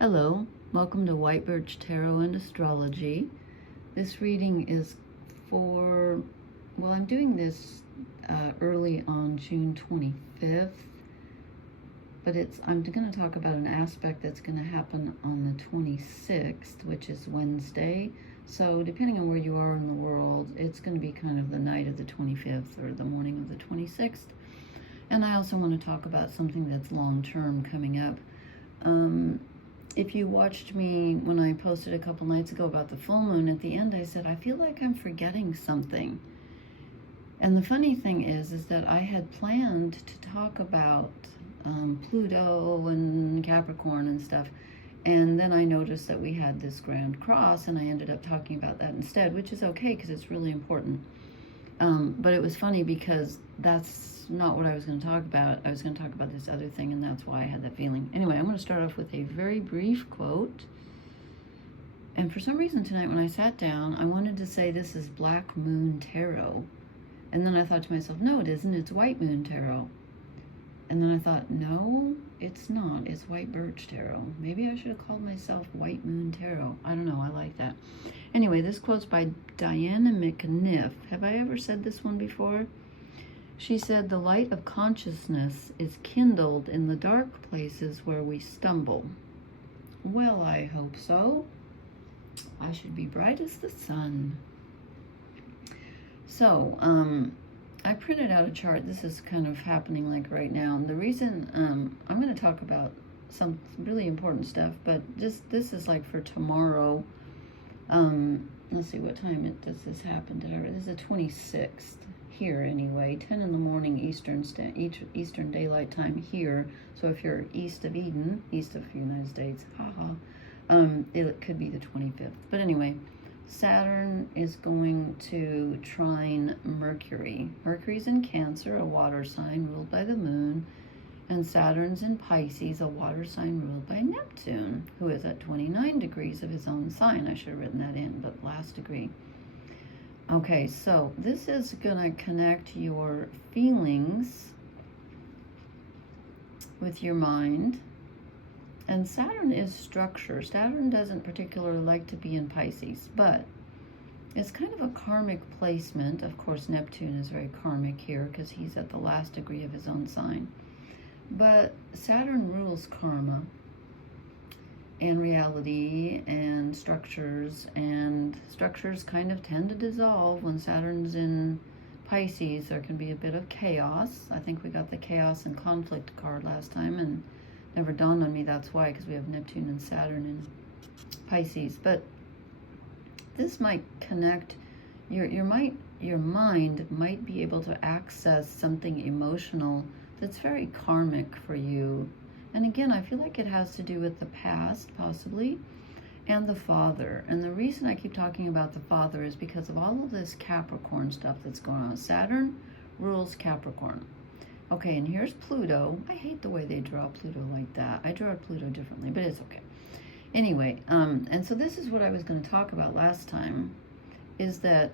Hello, welcome to White Birch Tarot and Astrology. This reading is for, I'm doing this early on June 25th, but I'm going to talk about an aspect that's going to happen on the 26th, which is Wednesday. So depending on where you are in the world, it's going to be kind of the night of the 25th or the morning of the 26th. And I also want to talk about something that's long-term coming up. If you watched me when I posted a couple nights ago about the full moon, at the end I said, I feel like I'm forgetting something. And the funny thing is that I had planned to talk about Pluto and Capricorn and stuff. And then I noticed that we had this Grand Cross, and I ended up talking about that instead, which is okay because it's really important. But it was funny because that's not what I was going to talk about. I was going to talk about this other thing, and that's why I had that feeling. Anyway, I'm going to start off with a very brief quote. And for some reason tonight when I sat down, I wanted to say this is Black Moon Tarot. And then I thought to myself, no, it isn't. It's White Moon Tarot. And then I thought, no, it's not. It's White Birch Tarot. Maybe I should have called myself White Moon Tarot. I don't know. I like that. Anyway, this quote's by Diana McNiff. Have I ever said this one before? She said, the light of consciousness is kindled in the dark places where we stumble. Well, I hope so. I should be bright as the sun. So, I printed out a chart. This is kind of happening like right now. And the reason I'm going to talk about some really important stuff, but this is like for tomorrow. Let's see, what time does this happen? This is the 26th here anyway, 10 in the morning Eastern Daylight Time here. So if you're east of Eden, east of the United States, it could be the 25th. But anyway, Saturn is going to trine Mercury. Mercury's in Cancer, a water sign ruled by the moon, and Saturn's in Pisces, a water sign ruled by Neptune, who is at 29 degrees of his own sign. I should have written that in, but last degree. Okay, so this is going to connect your feelings with your mind. And Saturn is structure. Saturn doesn't particularly like to be in Pisces, but it's kind of a karmic placement. Of course, Neptune is very karmic here because he's at the last degree of his own sign. But Saturn rules karma and reality and structures kind of tend to dissolve when Saturn's in Pisces. There can be a bit of chaos. I think we got the chaos and conflict card last time, and never dawned on me that's why, because we have Neptune and Saturn in Pisces. But this might connect your mind might be able to access something emotional that's very karmic for you. And again, I feel like it has to do with the past, possibly, and the father. And the reason I keep talking about the father is because of all of this Capricorn stuff that's going on. Saturn rules Capricorn. Okay, and here's Pluto. I hate the way they draw Pluto like that. I draw Pluto differently, but it's okay. Anyway, and so this is what I was going to talk about last time, is that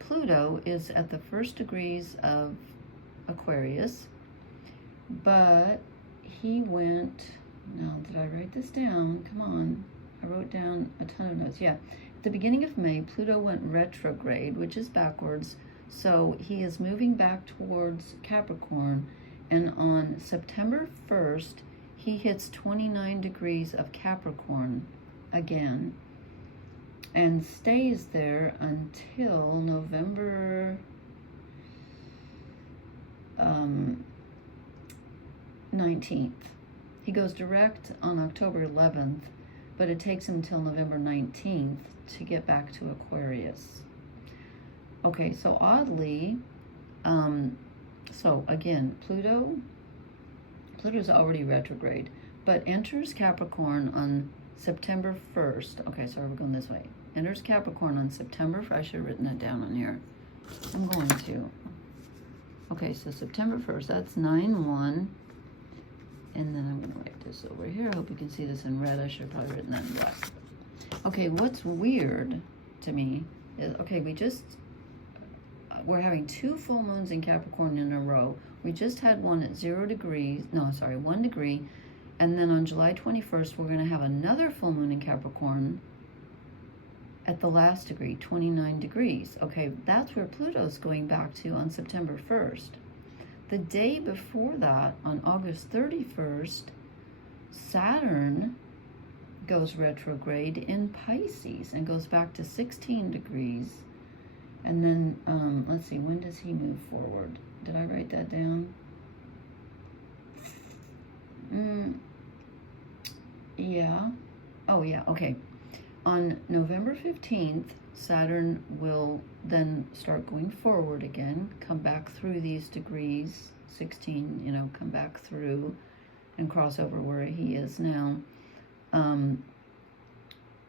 Pluto is at the first degrees of Aquarius, but he went, now did I write this down? Come on. I wrote down a ton of notes. Yeah. At the beginning of May, Pluto went retrograde, which is backwards. So he is moving back towards Capricorn. And on September 1st, he hits 29 degrees of Capricorn again and stays there until November 19th. He goes direct on October 11th, but it takes him till November 19th to get back to Aquarius. Okay, so oddly, so again, Pluto's already retrograde, but enters Capricorn on September 1st. Okay, sorry, we're going this way. Enters Capricorn on September 1st. I should have written that down on here. I'm going to. Okay, so September 1st, that's 9/1. And then I'm going to write this over here. I hope you can see this in red. I should have probably written that in black. Okay, what's weird to me is, okay, we're having 2 full moons in Capricorn in a row. We just had one at 1 degree, And then on July 21st, we're going to have another full moon in Capricorn at the last degree, 29 degrees. Okay, that's where Pluto's going back to on September 1st. The day before that, on August 31st, Saturn goes retrograde in Pisces and goes back to 16 degrees. And then, let's see, when does he move forward? Did I write that down? Yeah. Oh, yeah, okay. On November 15th, Saturn will then start going forward again, come back through these degrees, 16, you know, come back through and cross over where he is now.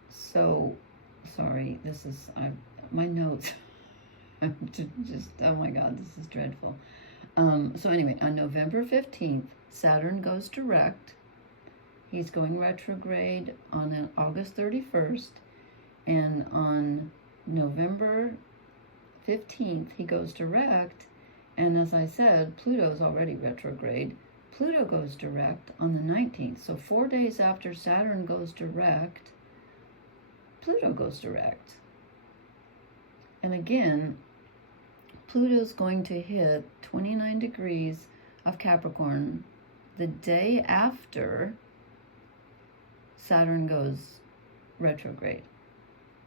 So, sorry, this is, my notes, I'm just, oh my God, this is dreadful. So anyway, on November 15th, Saturn goes direct. He's going retrograde on August 31st, and on November 15th, he goes direct, and as I said, Pluto's already retrograde. Pluto goes direct on the 19th, so 4 days after Saturn goes direct, Pluto goes direct. And again, Pluto's going to hit 29 degrees of Capricorn the day after Saturn goes retrograde,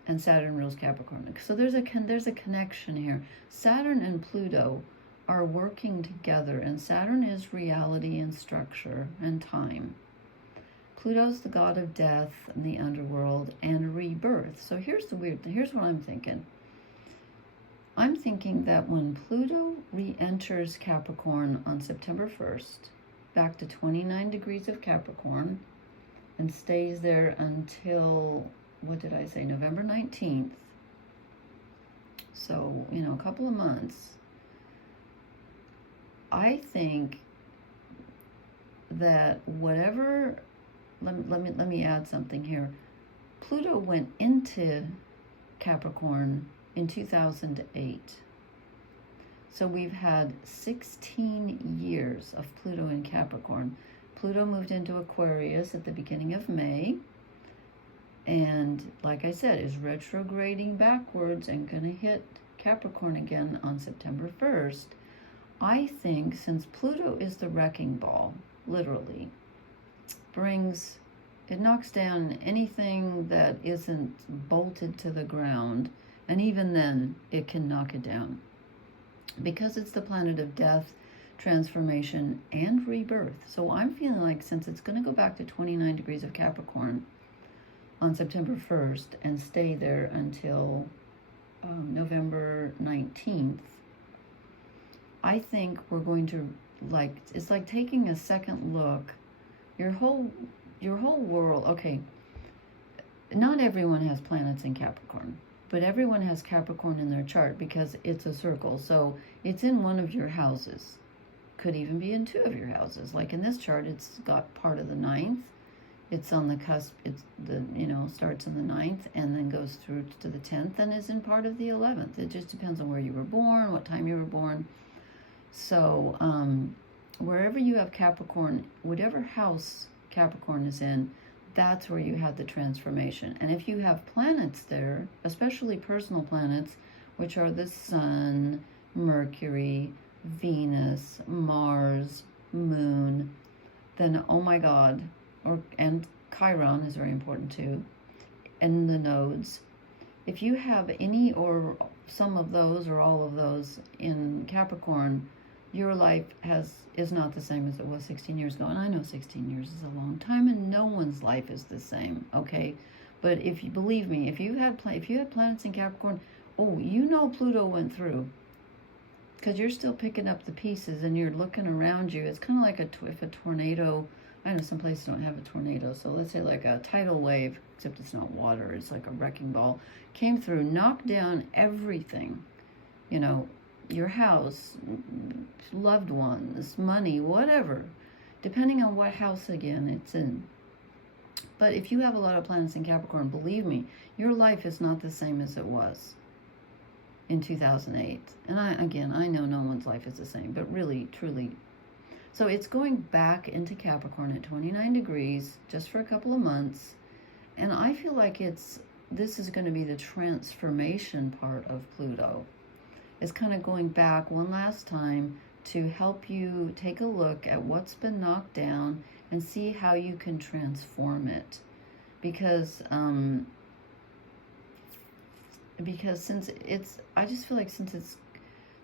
and Saturn rules Capricorn. So there's a connection here. Saturn and Pluto are working together, and Saturn is reality and structure and time. Pluto's the god of death and the underworld and rebirth. So here's what I'm thinking. I'm thinking that when Pluto re-enters Capricorn on September 1st, back to 29 degrees of Capricorn, and stays there until, what did I say, November 19th. So, you know, a couple of months. I think that whatever, let me add something here. Pluto went into Capricorn in 2008. So we've had 16 years of Pluto in Capricorn. Pluto moved into Aquarius at the beginning of May, and like I said, is retrograding backwards and going to hit Capricorn again on September 1st. I think since Pluto is the wrecking ball, literally, it knocks down anything that isn't bolted to the ground, and even then it can knock it down. Because it's the planet of death, transformation, and rebirth. So I'm feeling like since it's going to go back to 29 degrees of Capricorn on September 1st and stay there until November 19th, I think we're going to, like, it's like taking a second look. Your whole world, okay, not everyone has planets in Capricorn, but everyone has Capricorn in their chart because it's a circle. So it's in one of your houses. Could even be in two of your houses. Like in this chart, it's got part of the 9th. It's on the cusp. It's starts in the 9th and then goes through to the 10th and is in part of the 11th. It just depends on where you were born, what time you were born. So wherever you have Capricorn, whatever house Capricorn is in, that's where you had the transformation. And if you have planets there, especially personal planets, which are the Sun, Mercury, Venus, Mars, Moon, then oh my God, and Chiron is very important too, and the nodes. If you have any or some of those or all of those in Capricorn, your life is not the same as it was 16 years ago. And I know 16 years is a long time, and no one's life is the same, okay? But if you believe me, if you had planets in Capricorn, oh, you know Pluto went through. Because you're still picking up the pieces and you're looking around you. It's kind of like if a tornado, I know some places don't have a tornado, so let's say like a tidal wave, except it's not water, it's like a wrecking ball, came through, knocked down everything, you know, your house, loved ones, money, whatever, depending on what house again it's in. But if you have a lot of planets in Capricorn, believe me, your life is not the same as it was in 2008. And I know no one's life is the same, but really, truly, So it's going back into Capricorn at 29 degrees just for a couple of months. And I feel like this is going to be the transformation part of Pluto. It's kind of going back one last time to help you take a look at what's been knocked down and see how you can transform it. Because since I just feel like since it's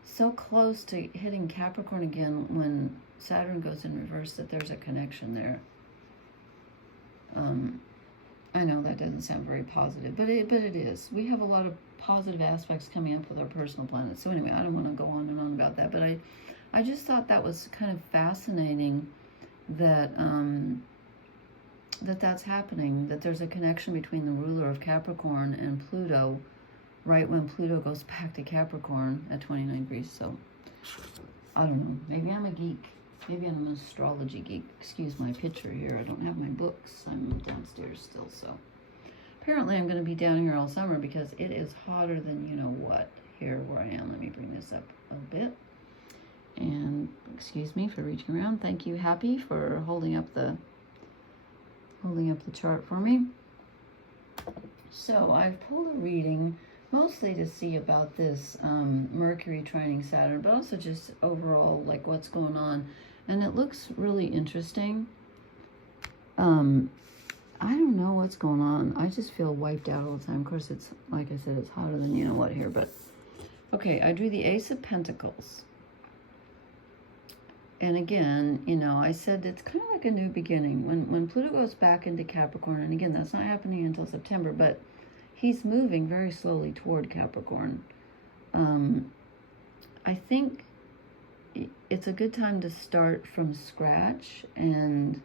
so close to hitting Capricorn again when Saturn goes in reverse, that there's a connection there. I know that doesn't sound very positive, but it is. We have a lot of positive aspects coming up with our personal planets. So anyway, I don't want to go on and on about that, but I just thought that was kind of fascinating that that's happening, that there's a connection between the ruler of Capricorn and Pluto right when Pluto goes back to Capricorn at 29 degrees. So I don't know, maybe I'm a geek. Maybe I'm an astrology geek. Excuse my picture here. I don't have my books. I'm downstairs still, so. Apparently I'm going to be down here all summer because it is hotter than you know what here where I am. Let me bring this up a bit. And excuse me for reaching around. Thank you, Happy, for holding up the chart for me. So I've pulled a reading mostly to see about this Mercury trining Saturn, but also just overall like what's going on. And it looks really interesting. I don't know what's going on. I just feel wiped out all the time. Of course, it's, like I said, it's hotter than you know what here. But, okay, I drew the Ace of Pentacles. And again, you know, I said it's kind of like a new beginning. When Pluto goes back into Capricorn, and again, that's not happening until September, but he's moving very slowly toward Capricorn. I think it's a good time to start from scratch. And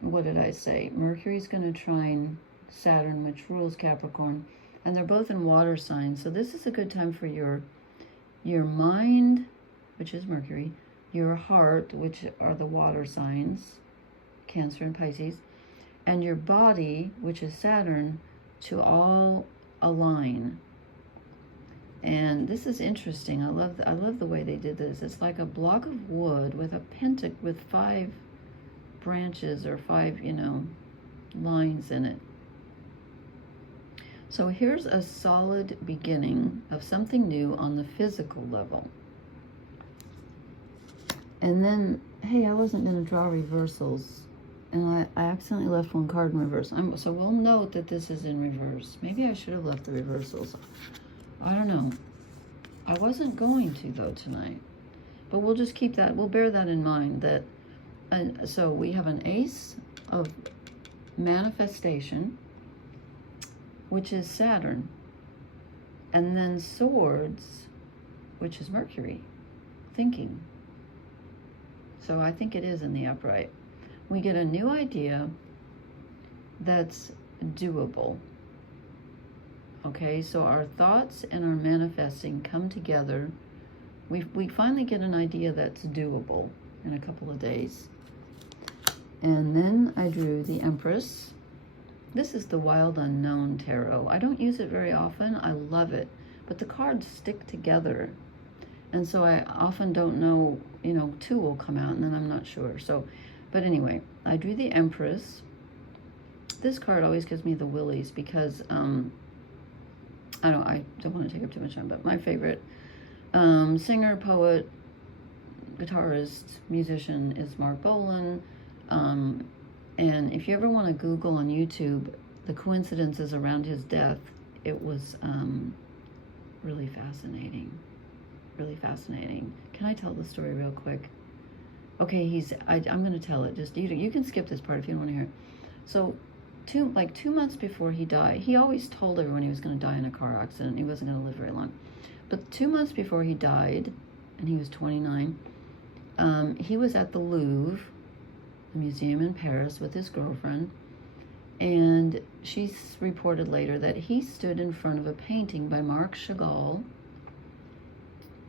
what did I say? Mercury's going to trine Saturn, which rules Capricorn, and they're both in water signs. So this is a good time for your mind, which is Mercury, your heart, which are the water signs, Cancer and Pisces, and your body, which is Saturn, to all align. And this is interesting. I love the way they did this. It's like a block of wood with a pentacle with 5 branches or 5, you know, lines in it. So here's a solid beginning of something new on the physical level. And then, hey, I wasn't going to draw reversals, and I accidentally left one card in reverse. So we'll note that this is in reverse. Maybe I should have left the reversals. I don't know. I wasn't going to, though, tonight. But we'll just keep that, we'll bear that in mind. That, so we have an Ace of Manifestation, which is Saturn. And then Swords, which is Mercury, thinking. So I think it is in the upright. We get a new idea that's doable. Okay, so our thoughts and our manifesting come together. We finally get an idea that's doable in a couple of days. And then I drew the Empress. This is the Wild Unknown Tarot. I don't use it very often. I love it. But the cards stick together. And so I often don't know, you know, 2 will come out and then I'm not sure. So, but anyway, I drew the Empress. This card always gives me the willies because, I don't want to take up too much time, but my favorite singer, poet, guitarist, musician is Mark Bolan. And if you ever want to Google on YouTube the coincidences around his death, it was really fascinating. Really fascinating. Can I tell the story real quick? Okay, I'm going to tell it. Just you can skip this part if you don't want to hear it. So, 2 months before he died, he always told everyone he was going to die in a car accident. He wasn't going to live very long. But 2 months before he died, and he was 29, he was at the Louvre, the museum in Paris, with his girlfriend, and she reported later that he stood in front of a painting by Marc Chagall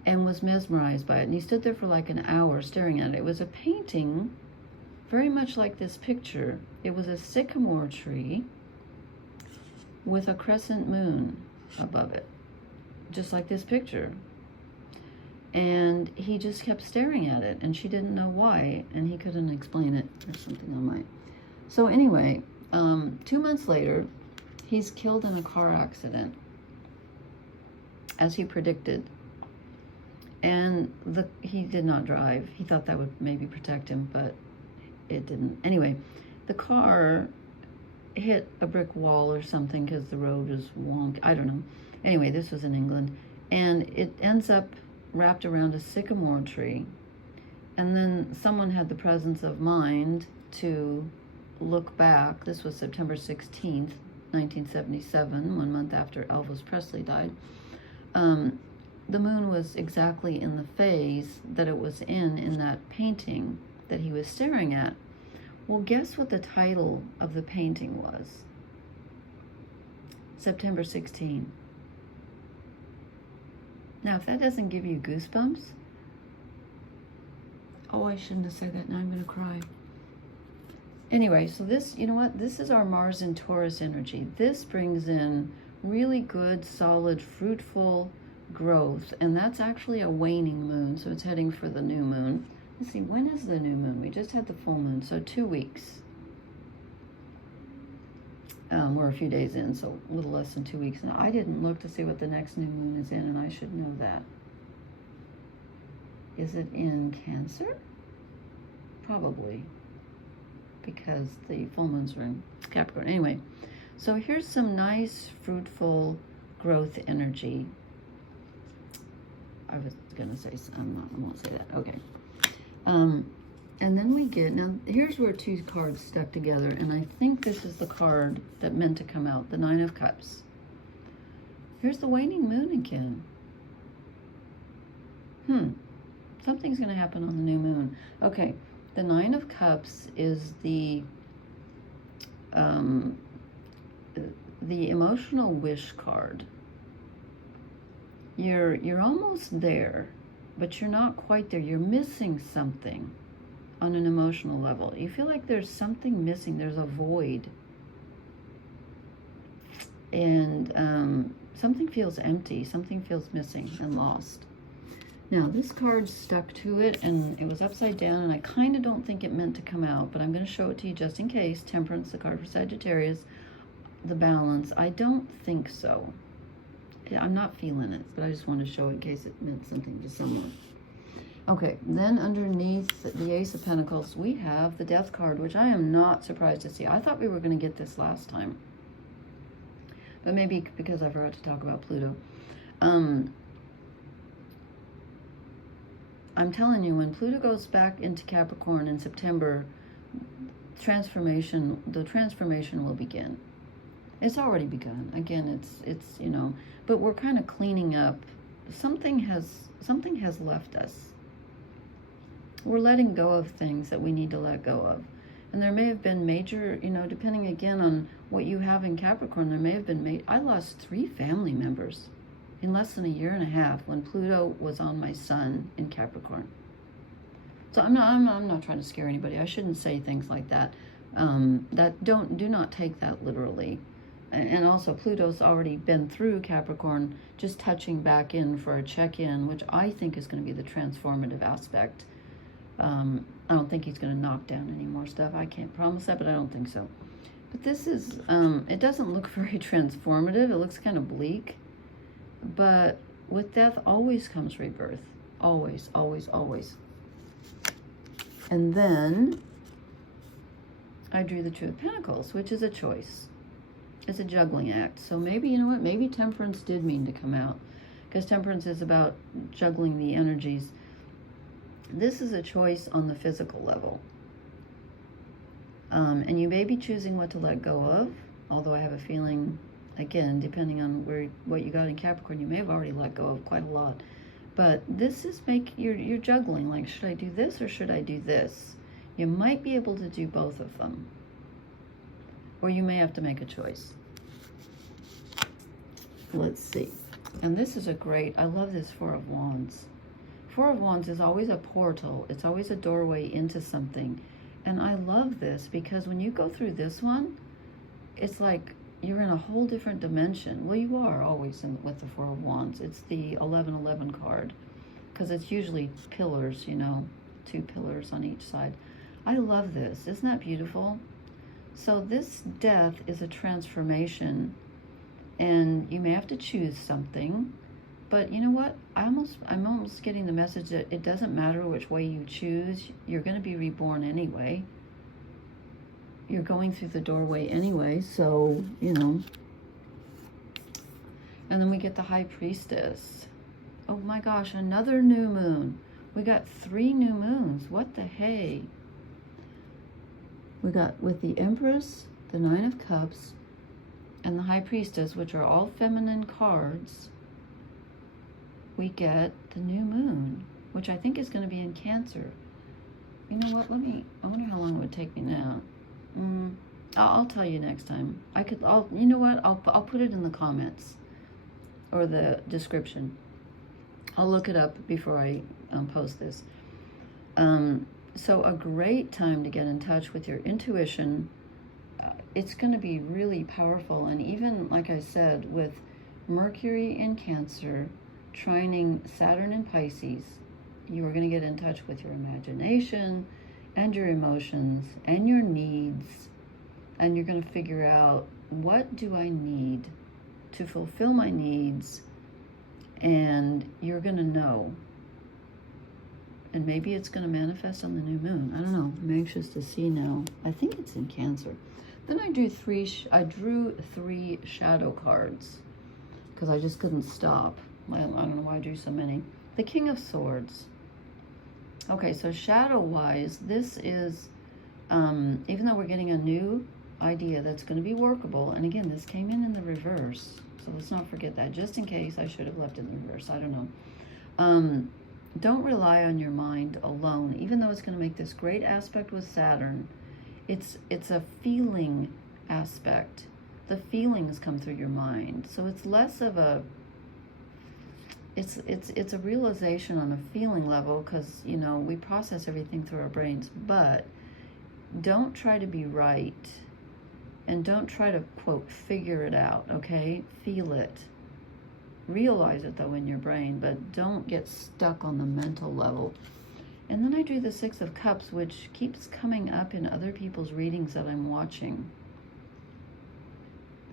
and was mesmerized by it. And he stood there for like an hour staring at it. It was a painting very much like this picture. It was a sycamore tree with a crescent moon above it, just like this picture. And he just kept staring at it, and she didn't know why, and he couldn't explain it. There's something on my... So anyway, 2 months later, he's killed in a car accident, as he predicted. And he did not drive. He thought that would maybe protect him, but it didn't. Anyway, the car hit a brick wall or something because the road was wonky. I don't know. Anyway, this was in England. And it ends up wrapped around a sycamore tree. And then someone had the presence of mind to look back. This was September 16th, 1977, 1 month after Elvis Presley died. The moon was exactly in the phase that it was in that painting that he was staring at. Well, guess what the title of the painting was? September 16. Now, if that doesn't give you goosebumps, oh, I shouldn't have said that. Now I'm going to cry. Anyway, so this, you know what? This is our Mars in Taurus energy. This brings in really good, solid, fruitful growth, and that's actually a waning moon, so it's heading for the new moon. Let's see, when is the new moon? We just had the full moon, so 2 weeks. We're a few days in, so a little less than 2 weeks. Now, I didn't look to see what the next new moon is in, and I should know that. Is it in Cancer? Probably, because the full moons are in Capricorn. Anyway, so here's some nice, fruitful growth energy. I was going to say, I won't say that. Okay. And then we get, now here's where 2 cards stuck together, and I think this is the card that meant to come out, the 9 of Cups. Here's the waning moon again. Something's going to happen on the new moon. Okay, the 9 of Cups is the emotional wish card. You're almost there, but you're not quite there. You're missing something on an emotional level. You feel like there's something missing. There's a void. And something feels empty. Something feels missing and lost. Now, this card stuck to it, and it was upside down, and I kind of don't think it meant to come out, but I'm going to show it to you just in case. Temperance, the card for Sagittarius. The Balance. I don't think so. I'm not feeling it, but I just want to show it in case it meant something to someone. Okay, then underneath the Ace of Pentacles, we have the Death card, which I am not surprised to see. I thought we were going to get this last time, but maybe because I forgot to talk about Pluto. I'm telling you, when Pluto goes back into Capricorn in September, the transformation will begin. It's already begun. Again, it's you know, but we're kind of cleaning up. Something has left us. We're letting go of things that we need to let go of. And there may have been major, you know, depending again on what you have in Capricorn, there may have been I lost 3 family members in less than a year and a half when Pluto was on my sun in Capricorn. So I'm not trying to scare anybody. I shouldn't say things like that. Do not take that literally. And also, Pluto's already been through Capricorn, just touching back in for a check-in, which I think is going to be the transformative aspect. I don't think he's going to knock down any more stuff. I can't promise that, but I don't think so. But this is, it doesn't look very transformative. It looks kind of bleak. But with death always comes rebirth. Always, always, always. And then I drew the Two of Pentacles, which is a choice. It's a juggling act. So maybe, you know what, maybe Temperance did mean to come out, because Temperance is about juggling the energies. This is a choice on the physical level. And you may be choosing what to let go of, although I have a feeling, again, depending on what you got in Capricorn, you may have already let go of quite a lot. But this is you're juggling, like, should I do this or should I do this? You might be able to do both of them. Or you may have to make a choice. Let's see. And this is I love this Four of Wands. Four of Wands is always a portal. It's always a doorway into something. And I love this because when you go through this one, it's like you're in a whole different dimension. Well, you are always with the Four of Wands. It's the 1111 card. because it's usually pillars, you know, 2 pillars on each side. I love this. Isn't that beautiful? So this death is a transformation, and you may have to choose something, but you know what? I'm almost getting the message that it doesn't matter which way you choose. You're going to be reborn anyway. You're going through the doorway anyway, so, you know. And then we get the High Priestess. Oh my gosh, another new moon. We got 3 new moons. What the hey? We got with the Empress, the 9 of Cups, and the High Priestess, which are all feminine cards. We get the new moon, which I think is going to be in Cancer. You know what? I wonder how long it would take me now. I'll tell you next time. You know what? I'll put it in the comments or the description. I'll look it up before I post this. So a great time to get in touch with your intuition. It's going to be really powerful. And even, like I said, with Mercury in Cancer, trining Saturn in Pisces, you are going to get in touch with your imagination and your emotions and your needs. And you're going to figure out, what do I need to fulfill my needs? And you're going to know. And maybe it's going to manifest on the new moon. I don't know. I'm anxious to see now. I think it's in Cancer. Then I drew 3 shadow cards because I just couldn't stop. I don't know why I drew so many. The King of Swords. Okay, so shadow-wise, this is, even though we're getting a new idea that's going to be workable, and again, this came in the reverse, so let's not forget that, just in case I should have left it in the reverse. I don't know. Don't rely on your mind alone, even though it's going to make this great aspect with Saturn. It's a feeling aspect. The feelings come through your mind, so it's less of a, it's a realization on a feeling level, because, you know, we process everything through our brains. But don't try to be right, and don't try to, quote, figure it out, okay? Feel it. Realize it, though, in your brain, but don't get stuck on the mental level. And then I drew the 6 of Cups, which keeps coming up in other people's readings that I'm watching.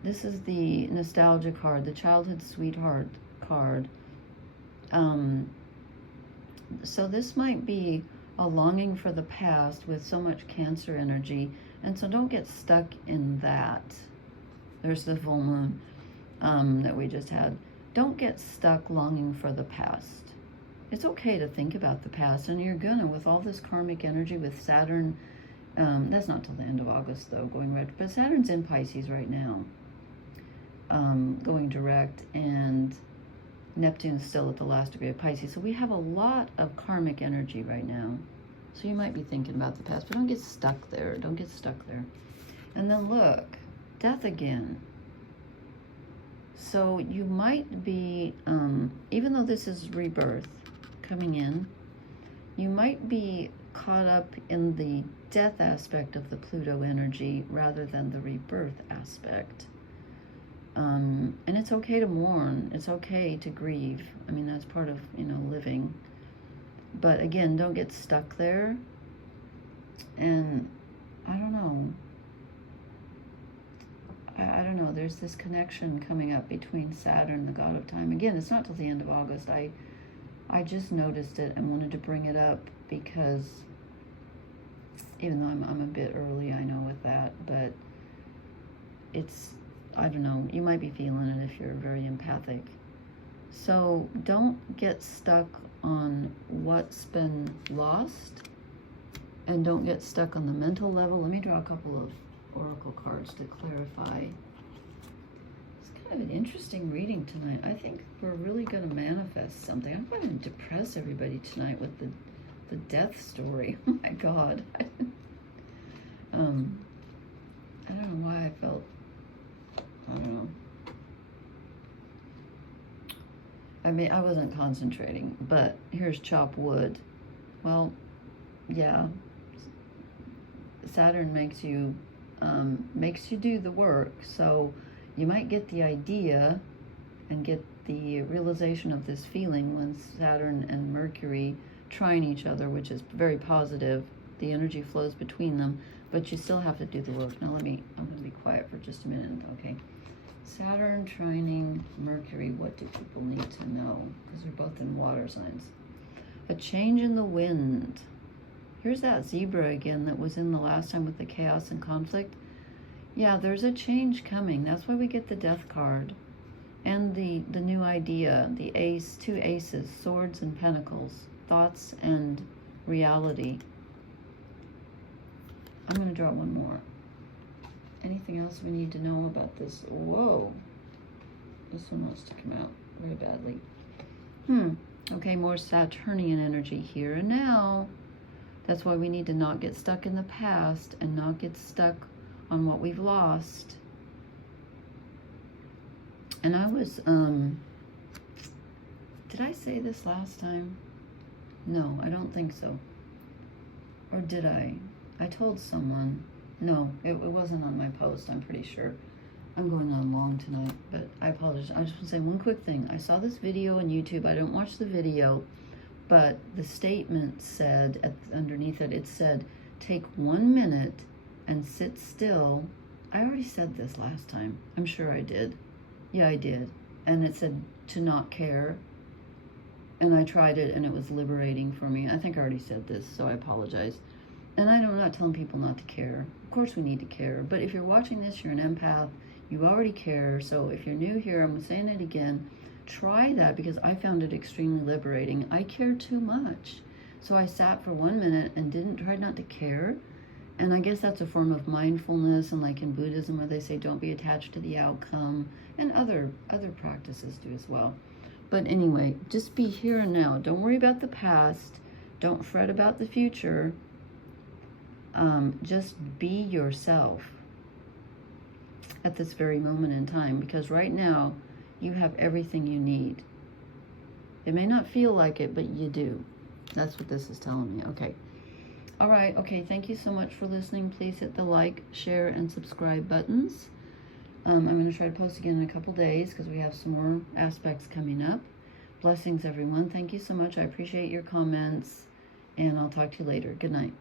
This is the nostalgia card, the childhood sweetheart card. So this might be a longing for the past with so much Cancer energy, and so don't get stuck in that. There's the full moon that we just had. Don't get stuck longing for the past. It's okay to think about the past, and you're gonna, with all this karmic energy with Saturn. That's not till the end of August, though, going retro, but Saturn's in Pisces right now, going direct, and Neptune's still at the last degree of Pisces. So we have a lot of karmic energy right now. So you might be thinking about the past, but don't get stuck there. Don't get stuck there. And then look, death again. So you might be, even though this is rebirth coming in, you might be caught up in the death aspect of the Pluto energy rather than the rebirth aspect. And it's okay to mourn. It's okay to grieve. I mean, that's part of, you know, living. But again, don't get stuck there. And I don't know. I don't know. There's this connection coming up between Saturn, the god of time. Again, it's not till the end of August. I just noticed it and wanted to bring it up because, even though I'm a bit early, I know with that, but it's, I don't know, you might be feeling it if you're very empathic. So don't get stuck on what's been lost, and don't get stuck on the mental level. Let me draw a couple of oracle cards to clarify. It's kind of an interesting reading tonight. I think we're really going to manifest something. I'm going to depress everybody tonight with the death story. Oh my God. I don't know why I felt, I don't know. I mean, I wasn't concentrating, but here's chop wood. Well, yeah, Saturn makes you do the work, so you might get the idea and get the realization of this feeling when Saturn and Mercury trine each other, which is very positive. The energy flows between them, but you still have to do the work. Now I'm going to be quiet for just a minute, okay? Saturn trining Mercury, what do people need to know? Because they're both in water signs. A change in the wind. Here's that zebra again that was in the last time with the chaos and conflict. Yeah, there's a change coming. That's why we get the death card. And the new idea, the ace, 2 aces, swords and pentacles, thoughts and reality. I'm going to draw one more. Anything else we need to know about this? Whoa. This one wants to come out very badly. Okay, more Saturnian energy here and now. That's why we need to not get stuck in the past and not get stuck on what we've lost. And I was, did I say this last time? No, I don't think so. Or did I? I told someone. No, it wasn't on my post, I'm pretty sure. I'm going on long tonight, but I apologize. I just want to say one quick thing. I saw this video on YouTube. I don't watch the video, but the statement said, underneath it, it said, take 1 minute and sit still. I already said this last time. I'm sure I did. Yeah, I did. And it said to not care. And I tried it, and it was liberating for me. I think I already said this, so I apologize. And I'm not telling people not to care. Of course we need to care. But if you're watching this, you're an empath, you already care. So if you're new here, I'm saying it again, try that, because I found it extremely liberating. I care too much. So I sat for 1 minute and tried not to care. And I guess that's a form of mindfulness, and like in Buddhism where they say don't be attached to the outcome, and other practices do as well. But anyway, just be here and now. Don't worry about the past. Don't fret about the future. Just be yourself at this very moment in time, because right now you have everything you need. It may not feel like it, but you do. That's what this is telling me. Okay. All right. Okay. Thank you so much for listening. Please hit the like, share, and subscribe buttons. I'm going to try to post again in a couple days because we have some more aspects coming up. Blessings, everyone. Thank you so much. I appreciate your comments, and I'll talk to you later. Good night.